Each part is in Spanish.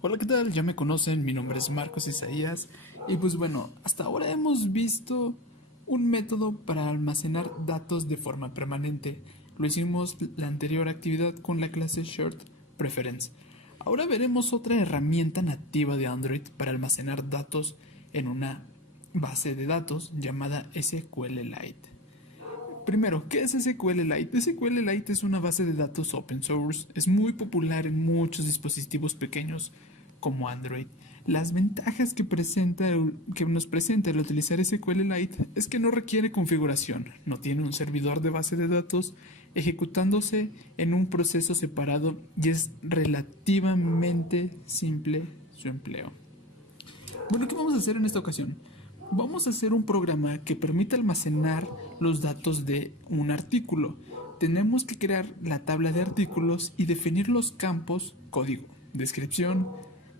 Hola, ¿qué tal? Ya me conocen, mi nombre es Marcos Isaías y pues bueno, hasta ahora hemos visto un método para almacenar datos de forma permanente. Lo hicimos la anterior actividad con la clase Short Preference. Ahora veremos otra herramienta nativa de Android para almacenar datos en una base de datos llamada SQLite. Primero, ¿qué es SQLite? SQLite es una base de datos open source. Es muy popular en muchos dispositivos pequeños como Android. Las ventajas que nos presenta el utilizar SQLite es que no requiere configuración, no tiene un servidor de base de datos ejecutándose en un proceso separado y es relativamente simple su empleo. Bueno, ¿qué vamos a hacer en esta ocasión? Vamos a hacer un programa que permita almacenar los datos de un artículo. Tenemos que crear la tabla de artículos y definir los campos código, descripción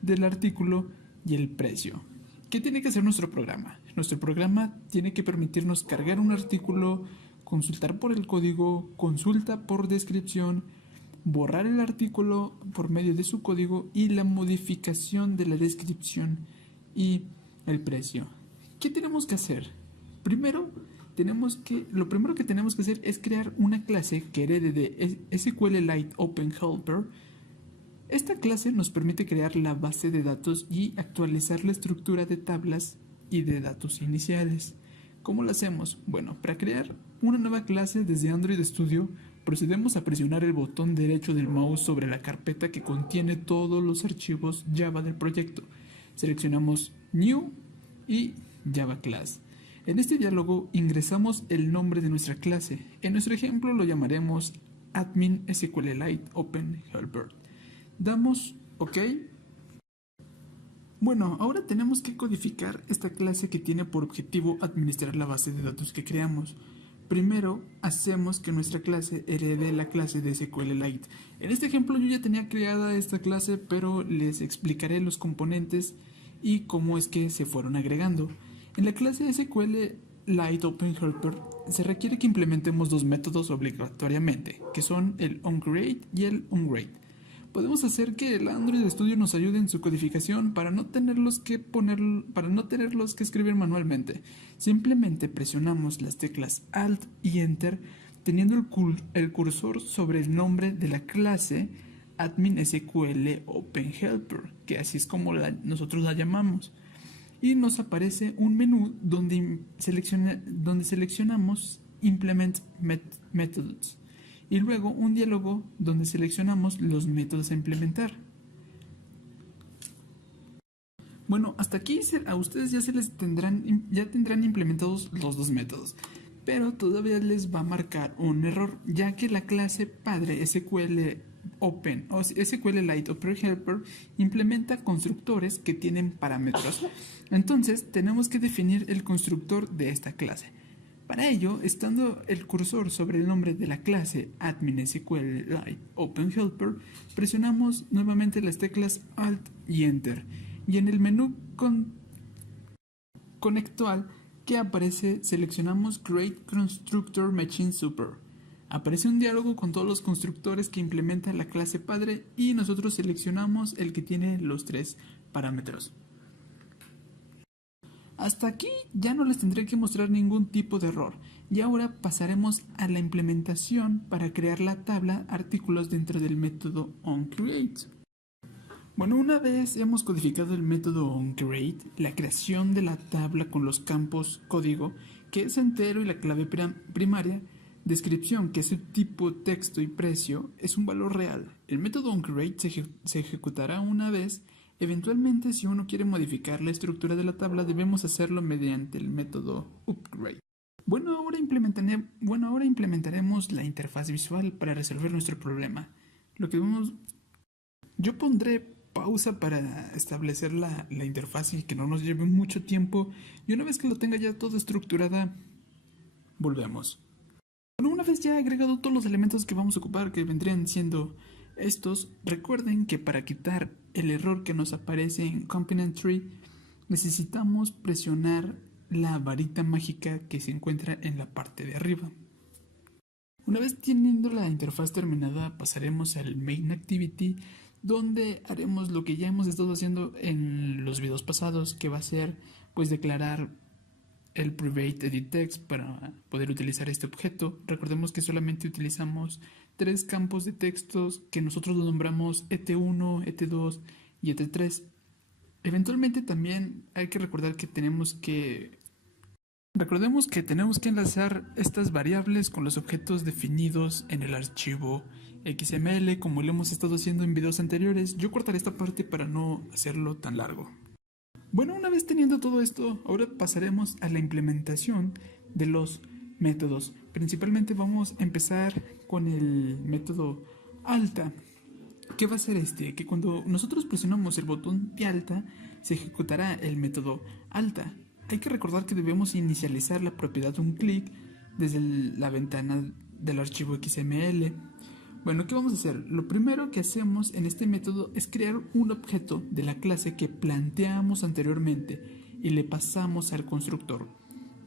del artículo y el precio. ¿Qué tiene que hacer nuestro programa? Nuestro programa tiene que permitirnos cargar un artículo, consultar por el código, consulta por descripción, borrar el artículo por medio de su código y la modificación de la descripción y el precio. ¿Qué tenemos que hacer? Lo primero que tenemos que hacer es crear una clase que herede de SQLite Open Helper. Esta clase nos permite crear la base de datos y actualizar la estructura de tablas y de datos iniciales. ¿Cómo lo hacemos? Bueno, para crear una nueva clase desde Android Studio, procedemos a presionar el botón derecho del mouse sobre la carpeta que contiene todos los archivos Java del proyecto. Seleccionamos New y Java Class. En este diálogo ingresamos el nombre de nuestra clase. En nuestro ejemplo lo llamaremos Admin SQLite Open Helper. Damos OK. Bueno, ahora tenemos que codificar esta clase que tiene por objetivo administrar la base de datos que creamos. Primero, hacemos que nuestra clase herede la clase de SQLite. En este ejemplo yo ya tenía creada esta clase, pero les explicaré los componentes y cómo es que se fueron agregando. En la clase SQLite Open Helper se requiere que implementemos dos métodos obligatoriamente, que son el onCreate y el onWrite. Podemos hacer que el Android Studio nos ayude en su codificación para no tenerlos que escribir manualmente. Simplemente presionamos las teclas Alt y Enter teniendo el cursor sobre el nombre de la clase Admin SQL Open Helper, que así es como nosotros la llamamos. Y nos aparece un menú donde seleccionamos Implement Methods y luego un diálogo donde seleccionamos los métodos a implementar. Bueno, hasta aquí a ustedes ya tendrán implementados los dos métodos, pero todavía les va a marcar un error, ya que la clase padre SQLite Open Helper implementa constructores que tienen parámetros. Entonces, tenemos que definir el constructor de esta clase. Para ello, estando el cursor sobre el nombre de la clase Admin SQLite Open Helper, presionamos nuevamente las teclas Alt y Enter. Y en el menú conectual que aparece, seleccionamos Create Constructor Machine Super. Aparece un diálogo con todos los constructores que implementa la clase padre y nosotros seleccionamos el que tiene los tres parámetros. Hasta aquí ya no les tendré que mostrar ningún tipo de error y ahora pasaremos a la implementación para crear la tabla artículos dentro del método onCreate. Bueno, una vez hemos codificado el método onCreate, la creación de la tabla con los campos código, que es entero y la clave primaria, descripción, que es el tipo texto y precio, es un valor real. El método onCreate se ejecutará una vez. Eventualmente, si uno quiere modificar la estructura de la tabla, debemos hacerlo mediante el método upgrade. Bueno, ahora implementaremos la interfaz visual para resolver nuestro problema. Yo pondré pausa para establecer la interfaz y que no nos lleve mucho tiempo. Y una vez que lo tenga ya todo estructurada, volvemos. Bueno, una vez ya agregado todos los elementos que vamos a ocupar, que vendrían siendo estos, recuerden que para quitar el error que nos aparece en Component Tree, necesitamos presionar la varita mágica que se encuentra en la parte de arriba. Una vez teniendo la interfaz terminada, pasaremos al Main Activity, donde haremos lo que ya hemos estado haciendo en los videos pasados, que va a ser pues declarar el private edit text para poder utilizar este objeto. Recordemos que solamente utilizamos 3 campos de textos que nosotros los nombramos et1, et2 y et3. Eventualmente también hay que recordar que recordemos que tenemos que enlazar estas variables con los objetos definidos en el archivo XML, como lo hemos estado haciendo en videos anteriores. Yo cortaré esta parte para no hacerlo tan largo. Bueno, una vez teniendo todo esto, ahora pasaremos a la implementación de los métodos. Principalmente vamos a empezar con el método alta. ¿Qué va a hacer este? Que cuando nosotros presionamos el botón de alta, se ejecutará el método alta. Hay que recordar que debemos inicializar la propiedad de un clic desde la ventana del archivo XML. Bueno, ¿qué vamos a hacer? Lo primero que hacemos en este método es crear un objeto de la clase que planteamos anteriormente y le pasamos al constructor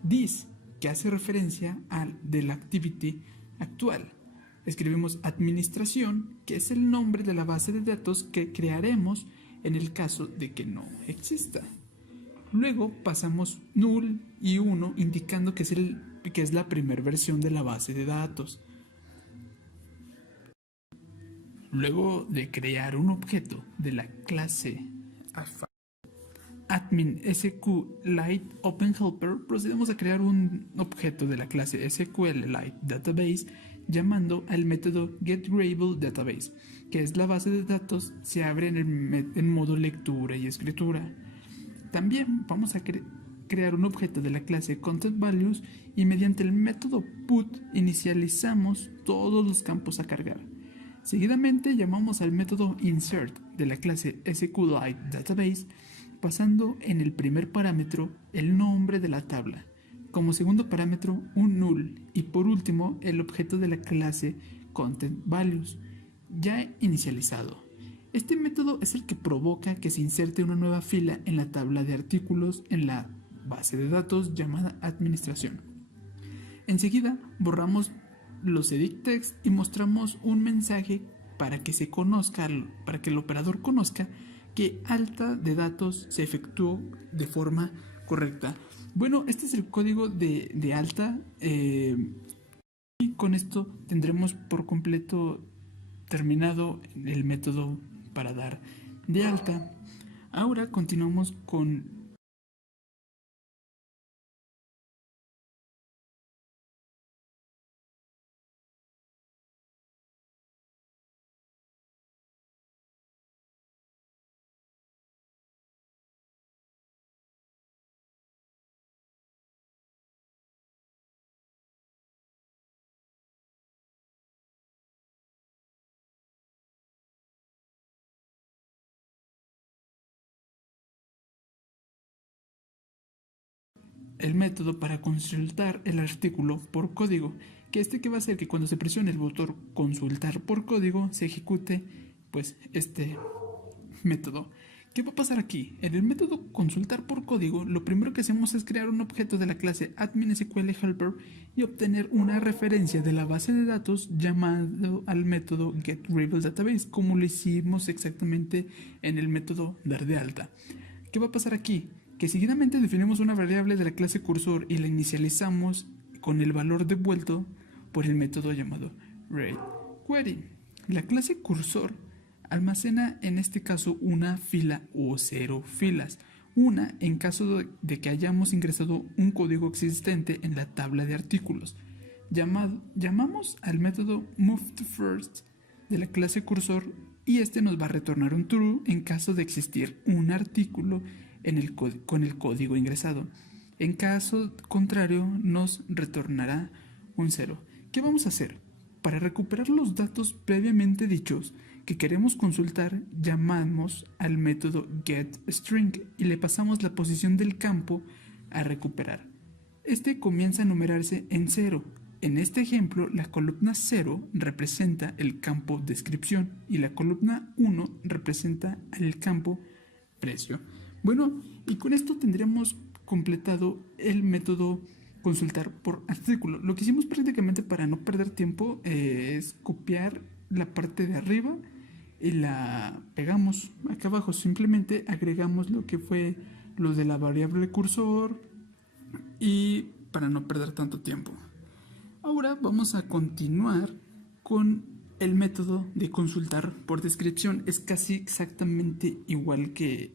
this, que hace referencia al de la activity actual. Escribimos administración, que es el nombre de la base de datos que crearemos en el caso de que no exista. Luego pasamos null y 1 indicando que es la primera versión de la base de datos. Luego de crear un objeto de la clase admin SQLite OpenHelper, procedemos a crear un objeto de la clase SQLite Database llamando al método getGrabbleDatabase, que es la base de datos, se abre en modo lectura y escritura. También vamos a crear un objeto de la clase ContentValues y mediante el método put inicializamos todos los campos a cargar. Seguidamente llamamos al método insert de la clase SQLite Database, pasando en el primer parámetro el nombre de la tabla, como segundo parámetro un null y por último el objeto de la clase ContentValues ya inicializado. Este método es el que provoca que se inserte una nueva fila en la tabla de artículos en la base de datos llamada administración. Enseguida borramos los edit text y mostramos un mensaje para que el operador conozca que alta de datos se efectuó de forma correcta. Bueno, este es el código de alta y con esto tendremos por completo terminado el método para dar de alta. Ahora continuamos con el método para consultar el artículo por código, que va a hacer que cuando se presione el botón consultar por código se ejecute pues este método. ¿Qué va a pasar aquí? En el método consultar por código, lo primero que hacemos es crear un objeto de la clase admin_SQL_helper y obtener una referencia de la base de datos llamado al método getGrabbleDatabase, como lo hicimos exactamente en el método dar de alta. ¿Qué va a pasar aquí? Que seguidamente definimos una variable de la clase cursor y la inicializamos con el valor devuelto por el método llamado rateQuery. La clase cursor almacena en este caso una fila o 0 filas, una en caso de que hayamos ingresado un código existente en la tabla de artículos. Llamamos al método moveToFirst de la clase cursor y este nos va a retornar un true en caso de existir un artículo con el código ingresado. En caso contrario nos retornará un 0. ¿Qué vamos a hacer? Para recuperar los datos previamente dichos que queremos consultar, llamamos al método getString y le pasamos la posición del campo a recuperar. Este comienza a numerarse en 0. En este ejemplo, la columna 0 representa el campo descripción y la columna 1 representa el campo precio. Bueno, y con esto tendríamos completado el método consultar por artículo. Lo que hicimos prácticamente para no perder tiempo es copiar la parte de arriba y la pegamos acá abajo. Simplemente agregamos lo que fue lo de la variable cursor y para no perder tanto tiempo. Ahora vamos a continuar con el método de consultar por descripción. Es casi exactamente igual que,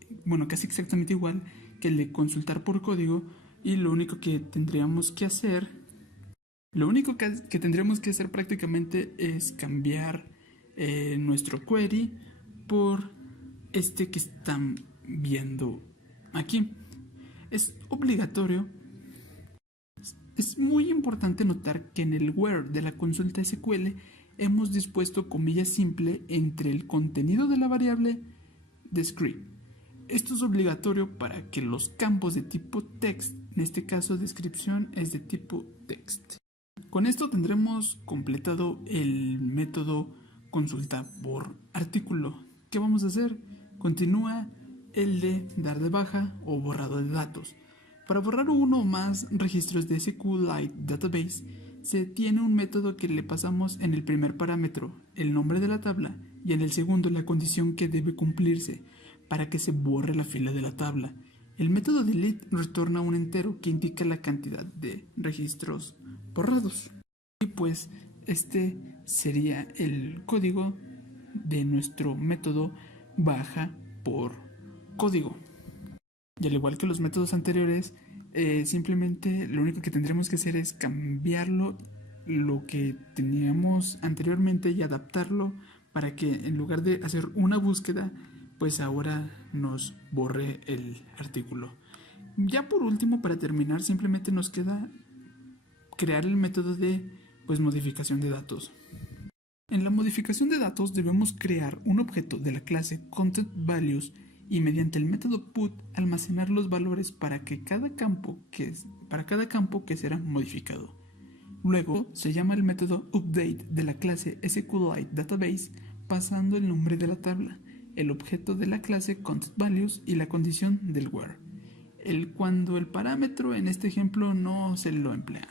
el de consultar por código, y lo único que tendríamos que hacer prácticamente es cambiar nuestro query por este que están viendo aquí. Es obligatorio. Es muy importante notar que en el where de la consulta SQL hemos dispuesto comilla simple entre el contenido de la variable de script. Esto es obligatorio para que los campos de tipo text, en este caso descripción, es de tipo text. Con esto tendremos completado el método consulta por artículo. ¿Qué vamos a hacer? Continúa el de dar de baja o borrado de datos. Para borrar uno o más registros de SQLite Database, se tiene un método que le pasamos en el primer parámetro, el nombre de la tabla, y en el segundo la condición que debe cumplirse para que se borre la fila de la tabla. El método delete retorna un entero que indica la cantidad de registros borrados. Y pues este sería el código de nuestro método baja por código. Y al igual que los métodos anteriores, simplemente lo único que tendremos que hacer es cambiarlo, lo que teníamos anteriormente, y adaptarlo para que en lugar de hacer una búsqueda, pues ahora nos borre el artículo. Ya por último, para terminar, simplemente nos queda crear el método de modificación de datos. En la modificación de datos debemos crear un objeto de la clase ContentValues y mediante el método put almacenar los valores para cada campo que será modificado. Luego se llama el método update de la clase SQLite Database pasando el nombre de la tabla, el objeto de la clase ContentValues y la condición del where, cuando el parámetro en este ejemplo no se lo emplea.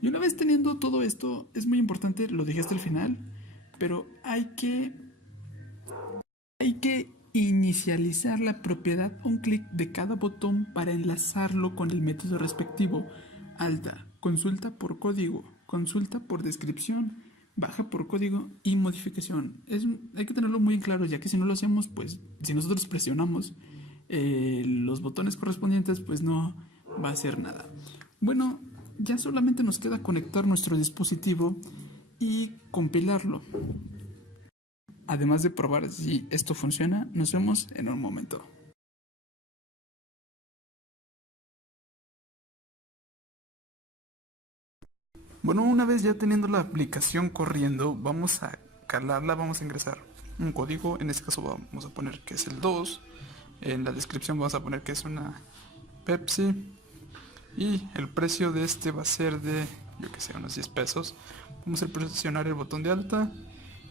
Y una vez teniendo todo esto, es muy importante, lo dije hasta el final, pero hay que inicializar la propiedad un clic de cada botón para enlazarlo con el método respectivo. Alta, consulta por código, consulta por descripción, baja por código y modificación. Hay que tenerlo muy claro, ya que si no lo hacemos, pues si nosotros presionamos los botones correspondientes, pues no va a hacer nada. Bueno, ya solamente nos queda conectar nuestro dispositivo y compilarlo. Además de probar si esto funciona, nos vemos en un momento. Bueno, una vez ya teniendo la aplicación corriendo, vamos a calarla, vamos a ingresar un código. En este caso vamos a poner que es el 2. En la descripción vamos a poner que es una Pepsi. Y el precio de este va a ser de, yo que sé, unos 10 pesos. Vamos a presionar el botón de alta.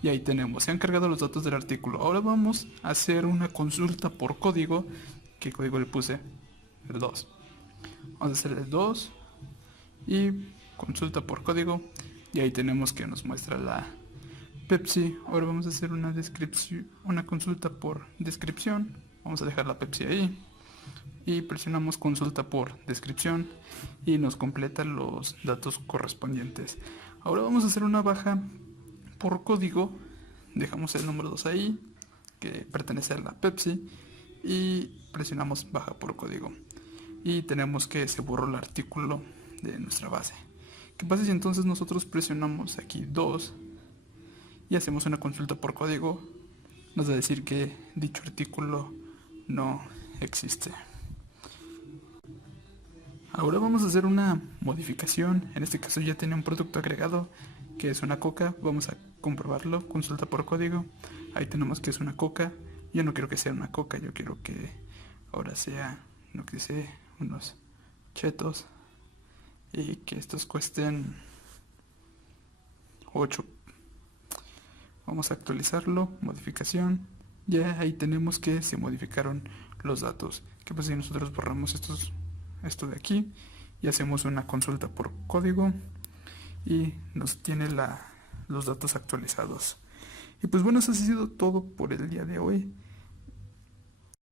Y ahí tenemos, se han cargado los datos del artículo. Ahora vamos a hacer una consulta por código. ¿Qué código le puse? El 2. Vamos a hacer el 2 y consulta por código. Y ahí tenemos que nos muestra la Pepsi. Ahora vamos a hacer una consulta por descripción. Vamos a dejar la Pepsi ahí. Y presionamos consulta por descripción y nos completa los datos correspondientes. Ahora vamos a hacer una baja por código. Dejamos el número 2 ahí, que pertenece a la Pepsi, y presionamos baja por código. Y tenemos que se borró el artículo de nuestra base. ¿Qué pasa si entonces nosotros presionamos aquí 2 y hacemos una consulta por código? Nos va a decir que dicho artículo no existe. Ahora vamos a hacer una modificación. En este caso ya tiene un producto agregado que es una coca. Vamos a comprobarlo. Consulta por código. Ahí tenemos que es una coca. Yo no quiero que sea una coca. Yo quiero que ahora sea, no que sea, unos chetos. Y que estos cuesten 8. Vamos a actualizarlo. Modificación. Ya ahí tenemos que se modificaron los datos. ¿Qué pasa si nosotros borramos esto de aquí y hacemos una consulta por código y nos tiene los datos actualizados? Y pues bueno, eso ha sido todo por el día de hoy.